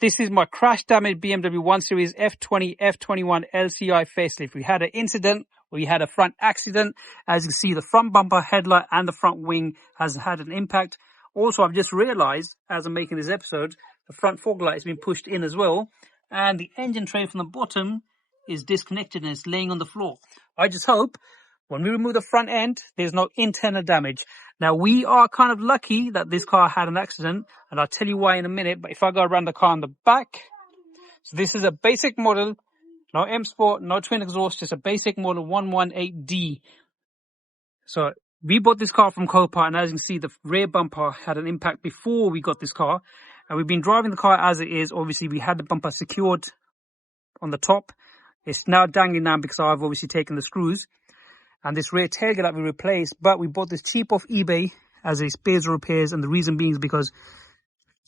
This is my crash damaged BMW 1 Series F20 F21 LCI Facelift. We had an incident, we had a front accident. As you can see, the front bumper, headlight and the front wing has had an impact. Also, I've just realized as I'm making this episode, the front fog light has been pushed in as well. And the engine tray from the bottom is disconnected and it's laying on the floor. I just hope when we remove the front end, there's no internal damage. Now, we are kind of lucky that this car had an accident, and I'll tell you why in a minute. But if I go around the car on the back, so this is a basic model, no M Sport, no twin exhaust, just a basic model 118D. So we bought this car from Copart, and as you can see, the rear bumper had an impact before we got this car. And we've been driving the car as it is. Obviously, we had the bumper secured on the top. It's now dangling down because I've obviously taken the screws. And this rear tailgate that we replaced, but we bought this cheap off eBay as a spares or repairs. And the reason being is because,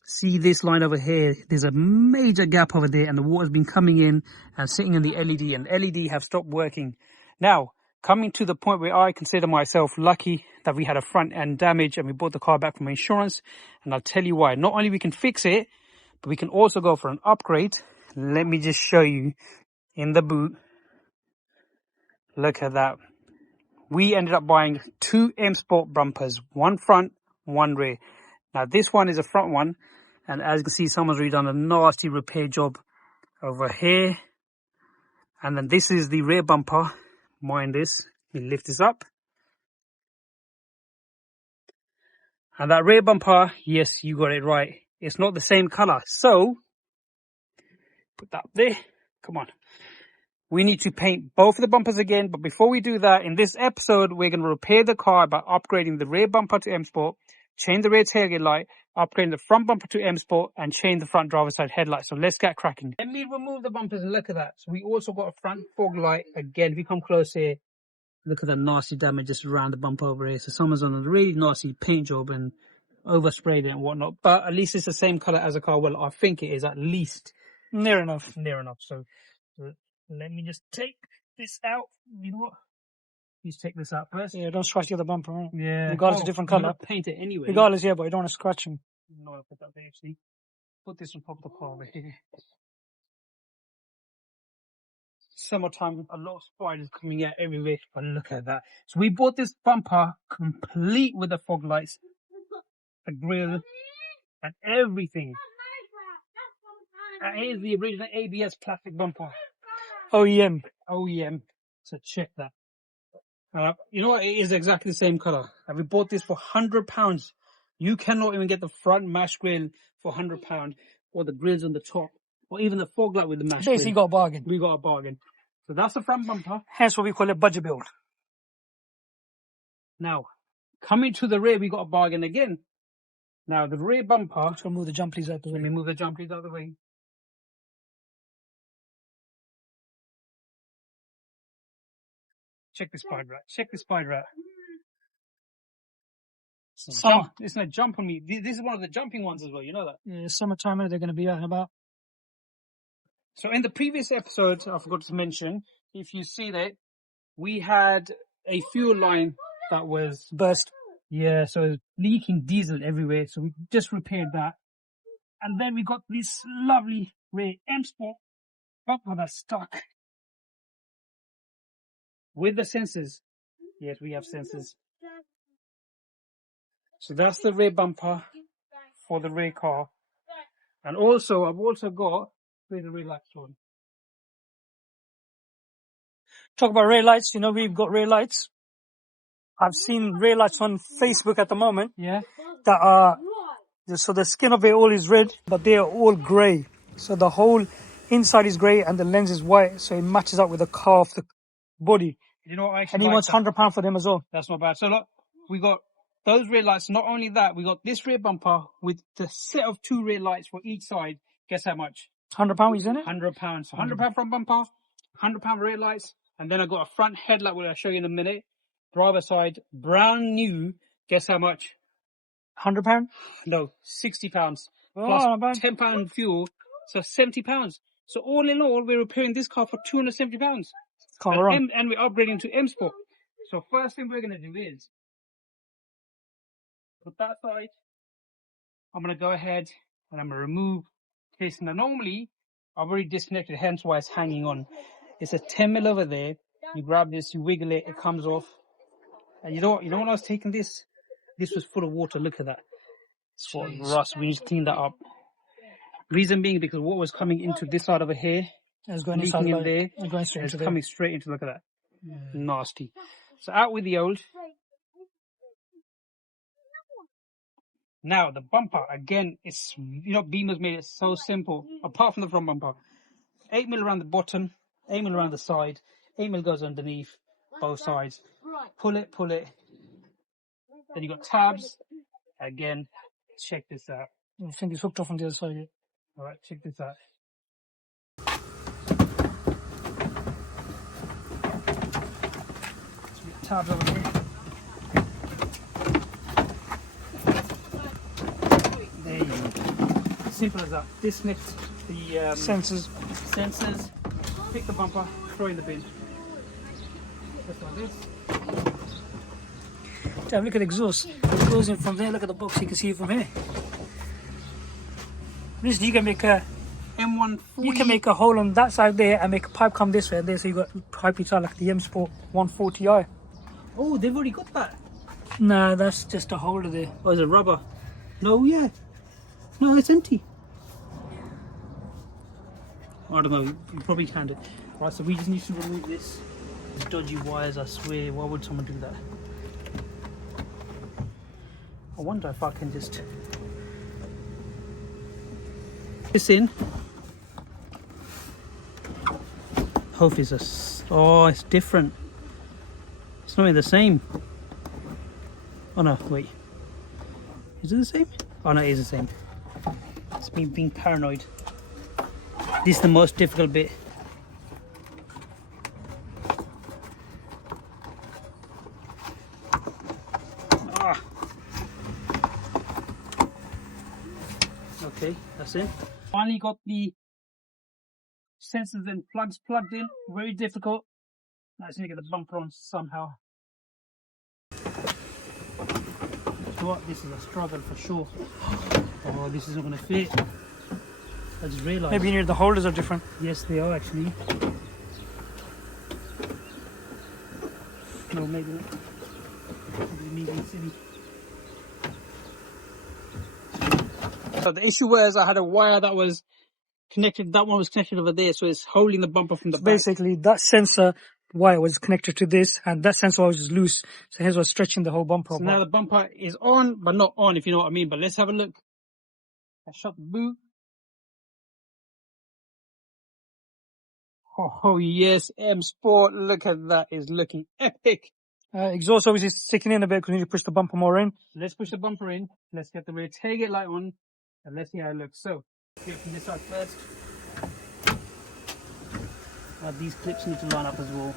see this line over here, there's a major gap over there and the water's been coming in and sitting in the LED, and LED have stopped working. Now, coming to the point where I consider myself lucky that we had a front end damage and we bought the car back from insurance. And I'll tell you why. Not only we can fix it, but we can also go for an upgrade. Let me just show you in the boot. Look at that. We ended up buying two M Sport bumpers, one front, one rear. Now this one is a front one, and as you can see, someone's really done a nasty repair job over here. And then this is the rear bumper. Mind this, we lift this up. And that rear bumper, yes, you got it right. It's not the same color. So, put that there. Come on. We need to paint both of the bumpers again, but before we do that, in this episode, we're going to repair the car by upgrading the rear bumper to M Sport, change the rear tailgate light, upgrading the front bumper to M Sport, and change the front driver's side headlight. So let's get cracking. Let me remove the bumpers and look at that. So we also got a front fog light. Again, if you come close here, look at the nasty damage just around the bumper over here. So someone's done a really nasty paint job and oversprayed it and whatnot. But at least it's the same color as the car. Well, I think it is at least. Near enough. Near enough. So let me just take this out. You know what? Please take this out first. Yeah, don't scratch the other bumper. Right? Yeah. Regardless of different colour. Paint it anyway. Regardless, yeah, but you don't want to scratch them. No, I'll put that there actually. Put this on top of the car over here. Summertime, a lot of spiders coming out everywhere. But look at that. So we bought this bumper complete with the fog lights, the grille, and everything. And here's the original ABS plastic bumper. OEM. OEM. So check that. You know what? It is exactly the same color. And we bought this for £100. You cannot even get the front mash grille for £100, or the grills on the top, or even the fog light with the mash Basically, grill. got a bargain. We got a bargain. So that's the front bumper. Hence what we call a budget build. Now, coming to the rear, we got a bargain again. Now, the rear bumper. Just gonna move the jump leads out the way. Let me move the jump leads out of the way. Check the spider out. Check the spider out. Summer. It's gonna jump on me. This is one of the jumping ones as well. You know that. Yeah, summertime, they're going to be out and about. So in the previous episode, I forgot to mention, if you see that, we had a fuel line that was Burst. Yeah, so it's leaking diesel everywhere. So we just repaired that. And then we got this lovely rear M Sport bumper that's stuck with the sensors. Yes, we have sensors. So that's the rear bumper for the rear car. And also, I've also got, where's the rear lights on? Talk about rear lights. You know, we've got rear lights. I've seen rear lights on Facebook at the moment. Yeah. That are, so the skin of it all is red, but they are all grey. So the whole inside is grey and the lens is white. So it matches up with the car of the body. You know what? And he wants £100 for them as well. That's not bad. So look, we got those rear lights. Not only that, we got this rear bumper with the set of two rear lights for each side. Guess how much? £100, isn't it? £100. So £100 front bumper, £100 rear lights, and then I got a front headlight, which I'll show you in a minute. Driver side, brand new. Guess how much? £100? No, £60. Oh, Plus not bad. £10 fuel, so £70. So all in all, we're repairing this car for £270. Can't go wrong. And we're upgrading to M Sport. So first thing we're going to do is put that side. I'm going to go ahead and I'm going to remove this. Now normally I've already disconnected, hence why it's hanging on. It's a 10mm over there. You grab this, you wiggle it, it comes off. And you know what? You know when I was taking this? This was full of water. Look at that. It's got rust. We need to clean that up. Reason being because water was coming into this side over here. It's going leaking in there. It's coming straight into, look at that. Yeah. Nasty. So out with the old. Now the bumper, again, it's, you know, Beamer's made it so simple. Apart from the front bumper. 8mm around the bottom, 8mm around the side, 8mm goes underneath both sides. Pull it. Then you got tabs. Again, check this out. I think it's hooked off on the other side. Alright, check this out. Tabs over here. There you go. Simple as that. Disconnect the Sensors. Pick the bumper, throw in the bin. Just like this. Damn, look at the exhaust. It goes in from there. Look at the box. You can see it from here. Listen, you can make a M140. You can make a hole on that side there and make a pipe come this way and there, so you got pipe inside like the M Sport 140i. Oh, they've already got that. Nah, that's just a holder there. Oh, is it rubber? No, yeah. No, it's empty. I don't know. You probably can do it. Right, so we just need to remove this. These dodgy wires, I swear. Why would someone do that? I wonder if I can just this in. Hopefully it's oh, it's different. It's not the same. Oh no, wait. Is it the same? Oh no, it is the same. It's me being paranoid. This is the most difficult bit. Okay, that's it. Finally got the sensors and plugs plugged in. Very difficult. I just need to get the bumper on somehow. So what? This is a struggle for sure. Oh, this isn't going to fit. I just realised. Maybe you need the holders are different. Yes, they are actually. No, maybe not. Maybe me being silly. So the issue was I had a wire that was connected, that one was connected over there, so it's holding the bumper from the back. Basically, that sensor wire was connected to this, and that sensor was just loose, so hence was stretching the whole bumper. So now the bumper is on, but not on, if you know what I mean. But let's have a look. I shut the boot. Oh yes, M Sport, look at that, is looking epic. Exhaust obviously is sticking in a bit because we need to push the bumper more in. Let's push the bumper in. Let's get the rear tailgate light on, and let's see how it looks. So, get from this side first. These clips need to line up as well.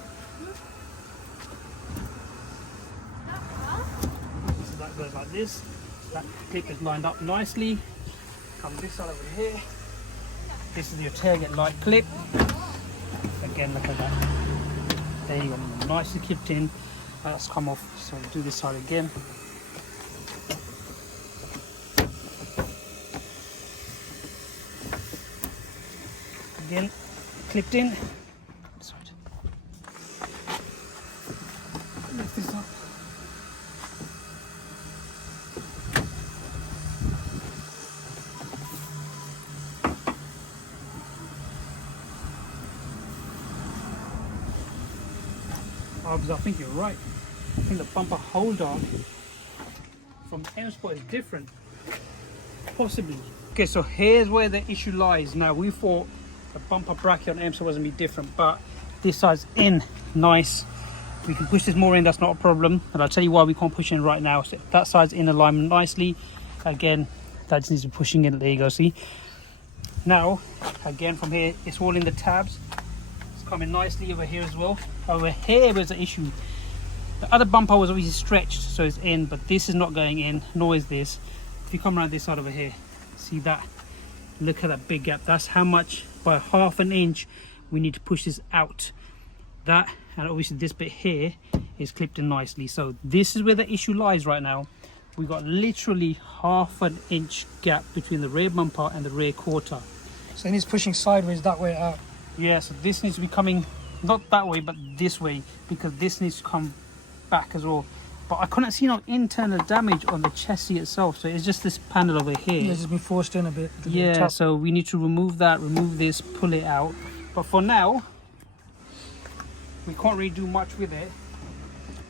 So that goes like this. That clip is lined up nicely. Come this side over here. This is your tailgate light clip. Again, look at that. There you go, nicely clipped in. That's come off, so we'll do this side again. Again, clipped in. Lift this up. Oh, because I think you're right. I think the bumper holder from M Sport is different. Possibly. Okay, so here's where the issue lies. Now, we thought the bumper bracket on M Sport was going to be different, but this side's in nice. We can push this more in, that's not a problem. And I'll tell you why we can't push in right now. So that side's in alignment nicely. Again, that just needs to be pushing in. There you go, see? Now, again from here, it's all in the tabs. It's coming nicely over here as well. Over here was the issue. The other bumper was obviously stretched, so it's in, but this is not going in, nor is this. If you come around this side over here, see that? Look at that big gap. That's how much, by 1/2 inch, we need to push this out. That, and obviously this bit here is clipped in nicely. So this is where the issue lies right now. We've got literally 1/2 inch gap between the rear bumper and the rear quarter. So it needs pushing sideways that way out. Yeah, so this needs to be coming not that way but this way, because this needs to come back as well. But I couldn't see no internal damage on the chassis itself, so it's just this panel over here. It's just been forced in a bit. Yeah, so we need to remove that, remove this, pull it out. But for now, we can't really do much with it.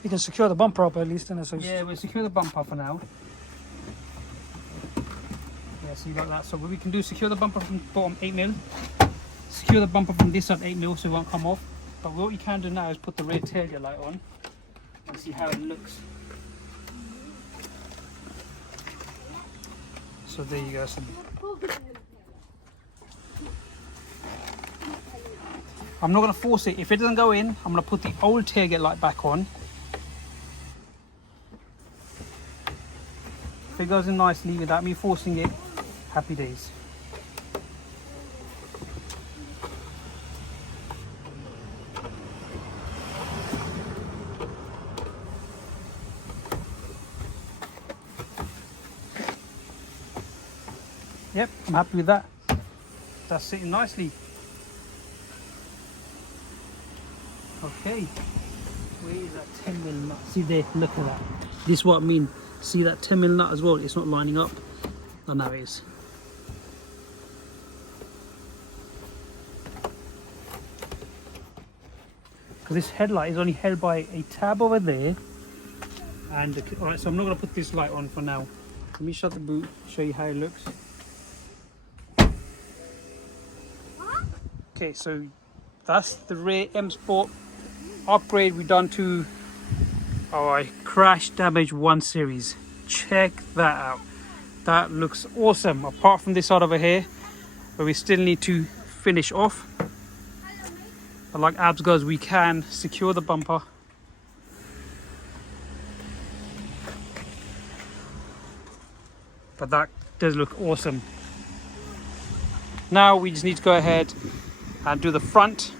You can secure the bumper up at least, and so Yeah, we'll secure the bumper for now. Yeah, so you got that. So what we can do, secure the bumper from the bottom 8mm, secure the bumper from this side 8mm so it won't come off. But what you can do now is put the rear tailgate light on and see how it looks. So there you go. So I'm not going to force it. If it doesn't go in, I'm going to put the old tailgate light back on. If it goes in nicely without me forcing it, happy days. Yep, I'm happy with that. That's sitting nicely. Okay, where is that 10mm nut? See there, look at that. This is what I mean. See that 10mm nut as well? It's not lining up. Oh, now it is. Because this headlight is only held by a tab over there. And alright, so I'm not going to put this light on for now. Let me shut the boot, show you how it looks. Okay, so that's the rear M Sport upgrade we've done to our crash damage 1 series. Check that out. That looks awesome, apart from this side over here where we still need to finish off. But like Abs goes, we can secure the bumper. But that does look awesome. Now we just need to go ahead and do the front.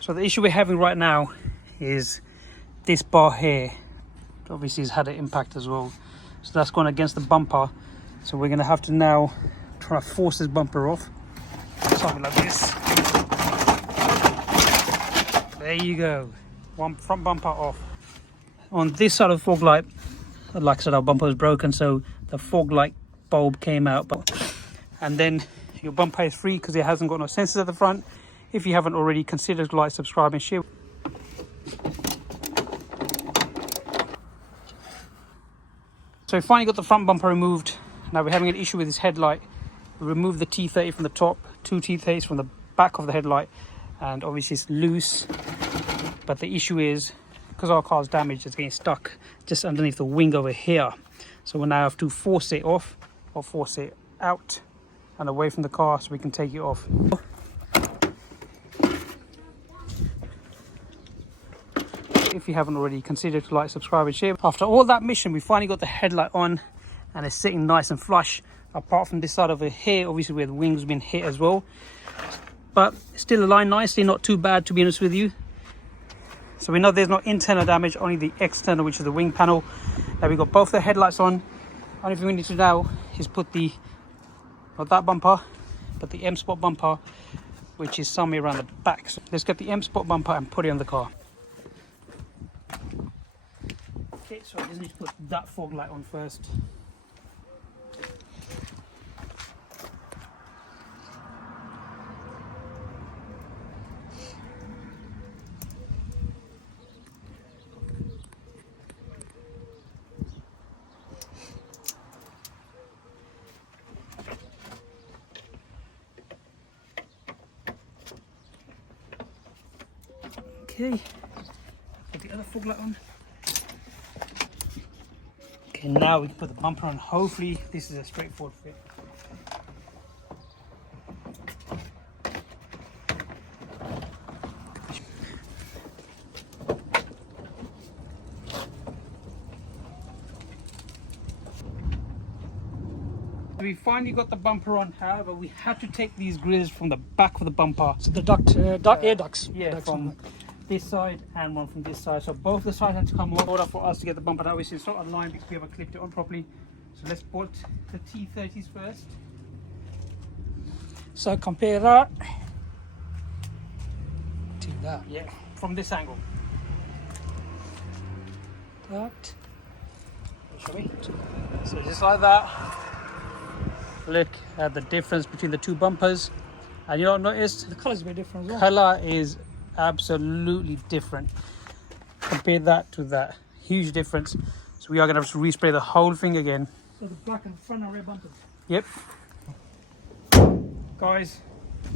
So the issue we're having right now is this bar here. Obviously has had an impact as well. So that's gone against the bumper. So we're gonna have to now try to force this bumper off. Something like this. There you go. One front bumper off. On this side of the fog light, like I said, our bumper was broken, so the fog light bulb came out. And then your bumper is free because it hasn't got no sensors at the front. If you haven't already, consider to like, subscribe and share. So we finally got the front bumper removed. Now we're having an issue with this headlight. We removed the T30 from the top, 2 T30s from the back of the headlight, and obviously it's loose. But the issue is, because our car's damaged, it's getting stuck just underneath the wing over here. So we'll now have to force it off or force it out and away from the car so we can take it off. If you haven't already, consider to like, subscribe and share. After all that mission, we finally got the headlight on and it's sitting nice and flush, apart from this side over here, obviously where the wing's been hit as well. But still aligned nicely, not too bad to be honest with you. So we know there's no internal damage, only the external, which is the wing panel. Now we've got both the headlights on. Only thing we need to do now is put the, not that bumper, but the M Sport bumper, which is somewhere around the back. So let's get the M Sport bumper and put it on the car. Okay, so I just need to put that fog light on first. Okay, put the other fog light on. Okay, now we can put the bumper on. Hopefully this is a straightforward fit. We finally got the bumper on, however we had to take these grills from the back of the bumper. So the air ducts. Yeah, ducts from this side and one from this side. So both the sides had to come off in order for us to get the bumper out, which is not aligned because we haven't clipped it on properly. So let's bolt the T30s first. So compare that to that. Yeah, from this angle. That. Show me. So just like that. Look at the difference between the two bumpers. And you know what I noticed? The colour's a bit different as well. Colour is absolutely different. Compare that to that. Huge difference. So we are going to have to respray the whole thing again. So the black and front and rear bumpers. Yep. Guys,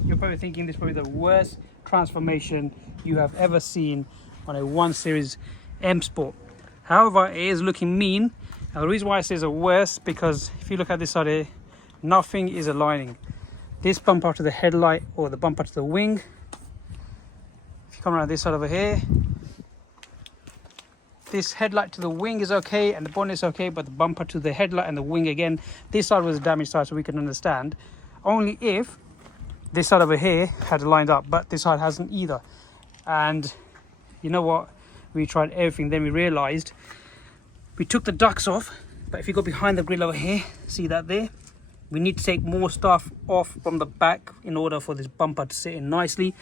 you're probably thinking this is probably the worst transformation you have ever seen on a 1 Series M Sport. However, it is looking mean. And the reason why I say it's a worst, because if you look at this side here, nothing is aligning. This bumper to the headlight or the bumper to the wing. If you come around this side over here, this headlight to the wing is okay and the bonnet is okay, but the bumper to the headlight and the wing again, this side was a damaged side, so we can understand. Only if this side over here had lined up, but this side hasn't either. And you know what? We tried everything, then we realized we took the ducts off, but if you go behind the grill over here, see that there? We need to take more stuff off from the back in order for this bumper to sit in nicely.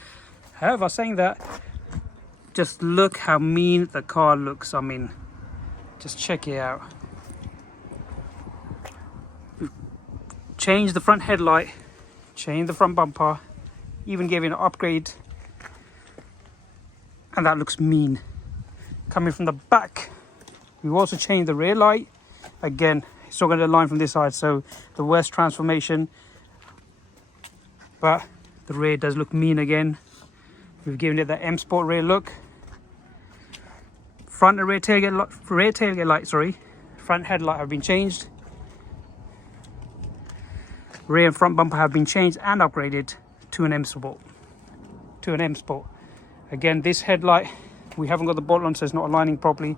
However, saying that, just look how mean the car looks. I mean, just check it out. We've changed the front headlight, changed the front bumper, even gave it an upgrade, and that looks mean. Coming from the back, we've also changed the rear light. Again, it's not going to align from this side, so the worst transformation, but the rear does look mean again. We've given it the M Sport rear look. Front and rear tailgate light, sorry. Front headlight have been changed. Rear and front bumper have been changed and upgraded to an M Sport. Again, this headlight, we haven't got the bolt on, so it's not aligning properly.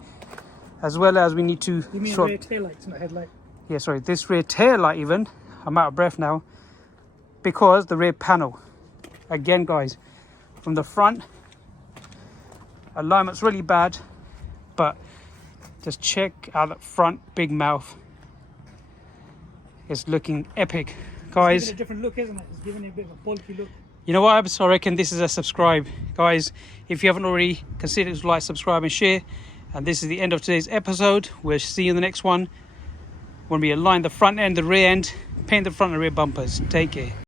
As well as we need to... You mean rear tail light, not headlight? Yeah, sorry, this rear tail light even, I'm out of breath now, because the rear panel. Again, guys, from the front, alignment's really bad, but just check out that front big mouth. It's looking epic, guys. It's giving a different look, isn't it? It's giving it a bit of a bulky look. You know what, I reckon this is a subscribe. Guys, if you haven't already, consider to like, subscribe and share. And this is the end of today's episode. We'll see you in the next one when we align the front end, the rear end, paint the front and rear bumpers. Take care.